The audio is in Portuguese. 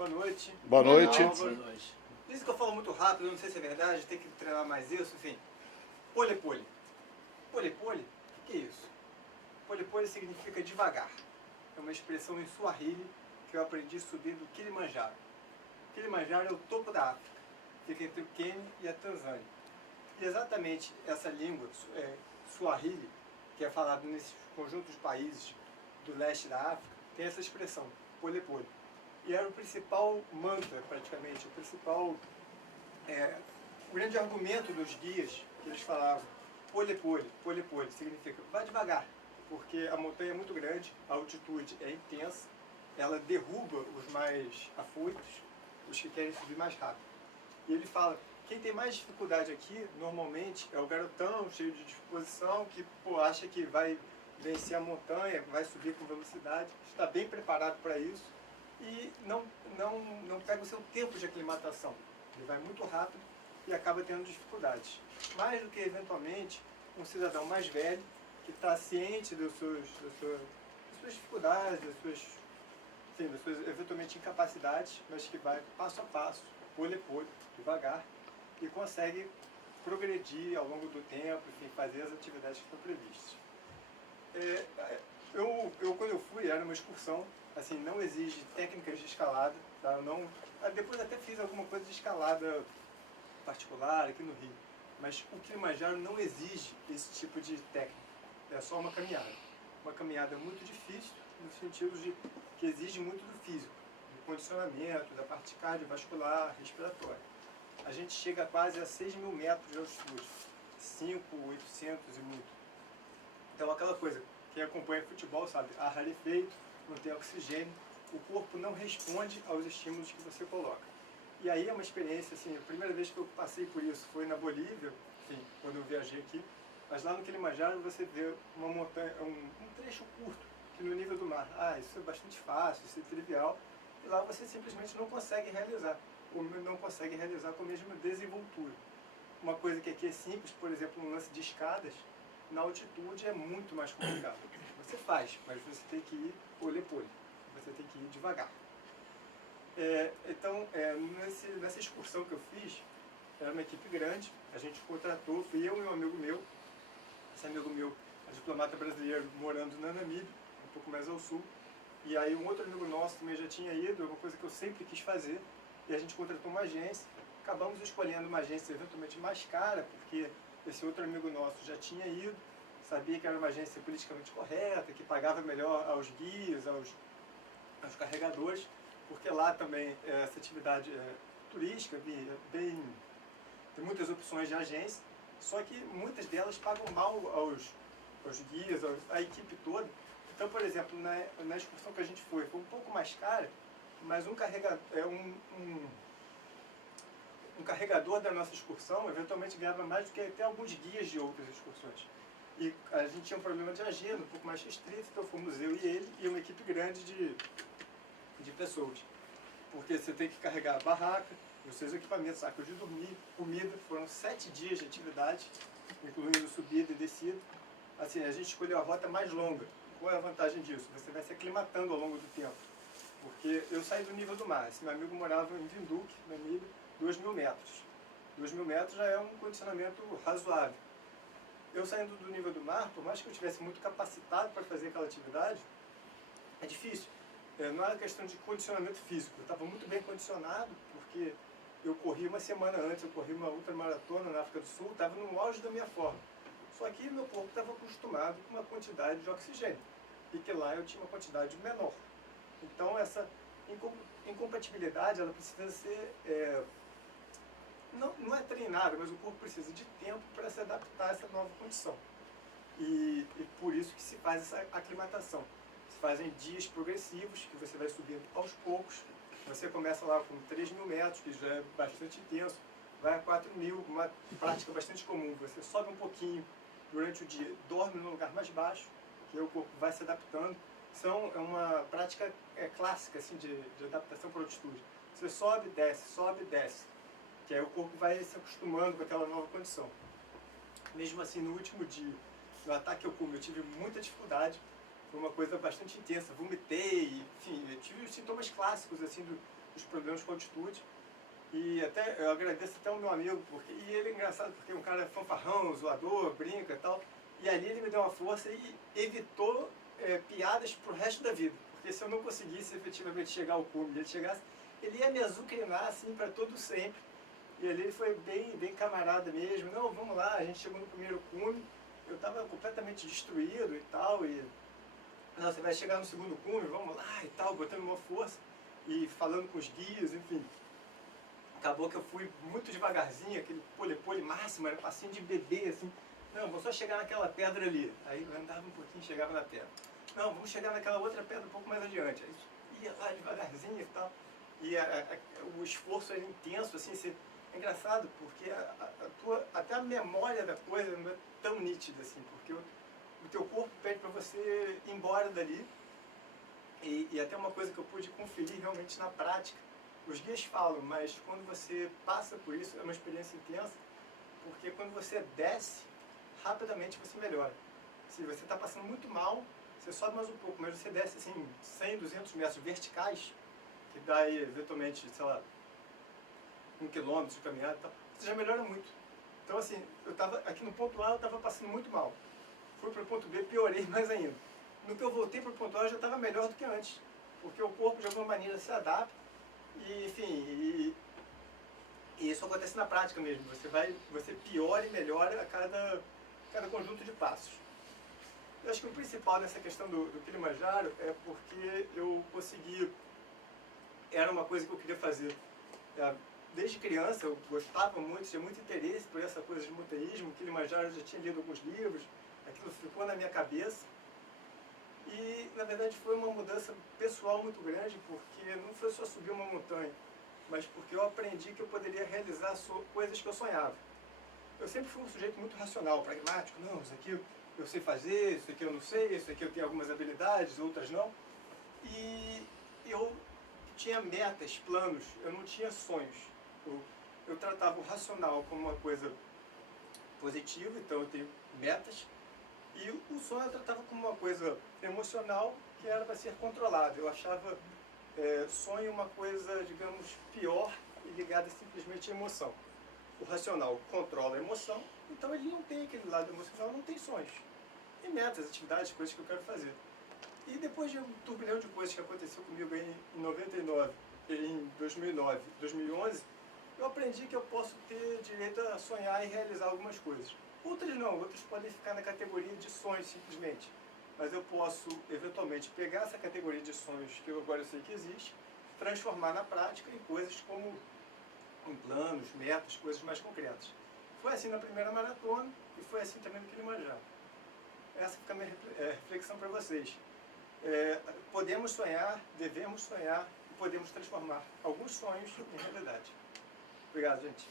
Boa noite. Boa noite. Boa noite. Dizem que eu falo muito rápido, eu não sei se é verdade, tem que treinar mais isso, enfim. Pole-pole. Pole-pole? O que é isso? Pole-pole significa devagar. É uma expressão em Swahili que eu aprendi subindo o Kilimanjaro. Kilimanjaro é o topo da África. Fica entre o Quênia e a Tanzânia. E exatamente essa língua, Swahili, que é falada nesses conjuntos de países do leste da África, tem essa expressão, pole-pole. E era o principal mantra, praticamente, o grande argumento dos guias que eles falavam, pole-pole, pole-pole, significa vá devagar, porque a montanha é muito grande, a altitude é intensa, ela derruba os mais afoitos, os que querem subir mais rápido. E ele fala, quem tem mais dificuldade aqui, normalmente, é o garotão cheio de disposição, que acha que vai vencer a montanha, vai subir com velocidade, está bem preparado para isso e não pega o seu tempo de aclimatação. Ele vai muito rápido e acaba tendo dificuldades. Mais do que, eventualmente, um cidadão mais velho, que está ciente das suas dificuldades, das suas eventualmente incapacidades, mas que vai passo a passo, pole a pole, devagar, e consegue progredir ao longo do tempo, enfim, fazer as atividades que estão previstas. Quando eu fui, era uma excursão, assim, não exige técnicas de escalada, tá? Depois até fiz alguma coisa de escalada particular aqui no Rio, mas o Kilimanjaro não exige esse tipo de técnica, é só uma caminhada muito difícil, no sentido de que exige muito do físico, do condicionamento, da parte cardiovascular, respiratória. A gente chega quase a 6.000 metros de altitude, 5.800 e muito. Então aquela coisa, quem acompanha futebol sabe, ar rarefeito, não tem oxigênio, o corpo não responde aos estímulos que você coloca. E aí é uma experiência, assim, a primeira vez que eu passei por isso foi na Bolívia, enfim, quando eu viajei aqui, mas lá no Kilimanjaro você vê uma montanha, um trecho curto, que no nível do mar, isso é bastante fácil, isso é trivial, e lá você simplesmente não consegue realizar, ou não consegue realizar com a mesma desenvoltura. Uma coisa que aqui é simples, por exemplo, um lance de escadas, na altitude é muito mais complicado. Você faz, mas você tem que ir pole-pole, você tem que ir devagar. Nessa excursão que eu fiz, era uma equipe grande, a gente contratou, fui eu e um amigo meu, esse amigo meu é diplomata brasileiro morando na Namíbia, um pouco mais ao sul, e aí um outro amigo nosso também já tinha ido, é uma coisa que eu sempre quis fazer, e a gente contratou uma agência, acabamos escolhendo uma agência eventualmente mais cara, porque esse outro amigo nosso já tinha ido, sabia que era uma agência politicamente correta, que pagava melhor aos guias, aos carregadores, porque lá também essa atividade turística tem muitas opções de agência, só que muitas delas pagam mal aos guias, à equipe toda. Então, por exemplo, na excursão que a gente foi um pouco mais cara, mas um carregador da nossa excursão eventualmente ganhava mais do que até alguns guias de outras excursões. E a gente tinha um problema de agenda um pouco mais restrito, então fomos eu e ele e uma equipe grande de pessoas. Porque você tem que carregar a barraca, os seus equipamentos, sacos de dormir, comida. Foram 7 dias de atividade, incluindo subida e descida. Assim, a gente escolheu a rota mais longa. Qual é a vantagem disso? Você vai se aclimatando ao longo do tempo. Porque eu saí do nível do mar. Esse meu amigo morava em Windhoek, na Namíbia, 2.000 metros. 2.000 metros já é um condicionamento razoável. Eu saindo do nível do mar, por mais que eu estivesse muito capacitado para fazer aquela atividade, é difícil. Não era questão de condicionamento físico. Eu estava muito bem condicionado, porque eu corri uma semana antes, eu corri uma ultramaratona na África do Sul, estava no auge da minha forma. Só que meu corpo estava acostumado com uma quantidade de oxigênio, e que lá eu tinha uma quantidade menor. Então essa incompatibilidade, ela precisa ser... não é treinada, mas o corpo precisa de tempo para se adaptar a essa nova condição. E por isso que se faz essa aclimatação. Se fazem dias progressivos, que você vai subindo aos poucos. Você começa lá com 3.000 metros, que já é bastante intenso, vai a 4.000, uma prática bastante comum. Você sobe um pouquinho durante o dia, dorme num lugar mais baixo, que aí o corpo vai se adaptando. É uma prática clássica assim, de adaptação para altitude. Você sobe, desce, que aí o corpo vai se acostumando com aquela nova condição. Mesmo assim, no último dia, no ataque ao cume, eu tive muita dificuldade. Foi uma coisa bastante intensa, vomitei, enfim, eu tive os sintomas clássicos assim, dos problemas com altitude. E até eu agradeço até o meu amigo, porque e ele é engraçado, porque um cara é fanfarrão, zoador, brinca e tal. E ali ele me deu uma força e evitou piadas pro resto da vida. Porque se eu não conseguisse efetivamente chegar ao cume, ele chegasse, ele ia me azucrinar assim para todo sempre. E ali ele foi bem camarada mesmo. Não, vamos lá, a gente chegou no primeiro cume, eu estava completamente destruído e tal, e não, você vai chegar no segundo cume, vamos lá e tal, botando uma força e falando com os guias, enfim. Acabou que eu fui muito devagarzinho, aquele pole-pole máximo, era passinho de bebê, assim. Não, vou só chegar naquela pedra ali. Aí eu andava um pouquinho e chegava na pedra. Não, vamos chegar naquela outra pedra um pouco mais adiante. Aí ia lá devagarzinho e tal. E o esforço era intenso, assim, é engraçado, porque até a memória da coisa não é tão nítida, assim, porque o teu corpo pede para você ir embora dali. E até uma coisa que eu pude conferir realmente na prática, os guias falam, mas quando você passa por isso, é uma experiência intensa, porque quando você desce, rapidamente você melhora. Se você está passando muito mal, você sobe mais um pouco, mas você desce assim 100, 200 metros verticais, que dá aí, eventualmente, sei lá, 1 quilômetro de caminhada e tal, você já melhora muito. Então assim, eu estava aqui no ponto A, eu estava passando muito mal. Fui para o ponto B, piorei mais ainda. No que eu voltei para o ponto A, eu já estava melhor do que antes, porque o corpo de alguma maneira se adapta. E, enfim, e isso acontece na prática mesmo. Você piora e melhora a cada conjunto de passos. Eu acho que o principal nessa questão do Kilimanjaro é porque eu consegui, era uma coisa que eu queria fazer. Desde criança eu gostava muito, tinha muito interesse por essa coisa de montanhismo. O Kilimanjaro eu já tinha lido alguns livros, aquilo ficou na minha cabeça. E, na verdade, foi uma mudança pessoal muito grande, porque não foi só subir uma montanha, mas porque eu aprendi que eu poderia realizar coisas que eu sonhava. Eu sempre fui um sujeito muito racional, pragmático. Não, isso aqui eu sei fazer, isso aqui eu não sei, isso aqui eu tenho algumas habilidades, outras não. E eu tinha metas, planos, eu não tinha sonhos. Eu tratava o racional como uma coisa positiva, então eu tenho metas. E o sonho eu tratava como uma coisa emocional que era para ser controlada. Eu achava sonho uma coisa, digamos, pior e ligada simplesmente à emoção. O racional controla a emoção, então ele não tem aquele lado emocional, não tem sonhos. Tem metas, atividades, coisas que eu quero fazer. E depois de um turbilhão de coisas que aconteceu comigo em 99, em 2009, 2011, eu aprendi que eu posso ter direito a sonhar e realizar algumas coisas. Outras não, outras podem ficar na categoria de sonhos simplesmente. Mas eu posso, eventualmente, pegar essa categoria de sonhos que agora eu sei que existe, transformar na prática em coisas como em planos, metas, coisas mais concretas. Foi assim na primeira maratona e foi assim também no Kilimanjaro. Essa fica a minha reflexão para vocês. Podemos sonhar, devemos sonhar e podemos transformar alguns sonhos em realidade. Obrigado, gente.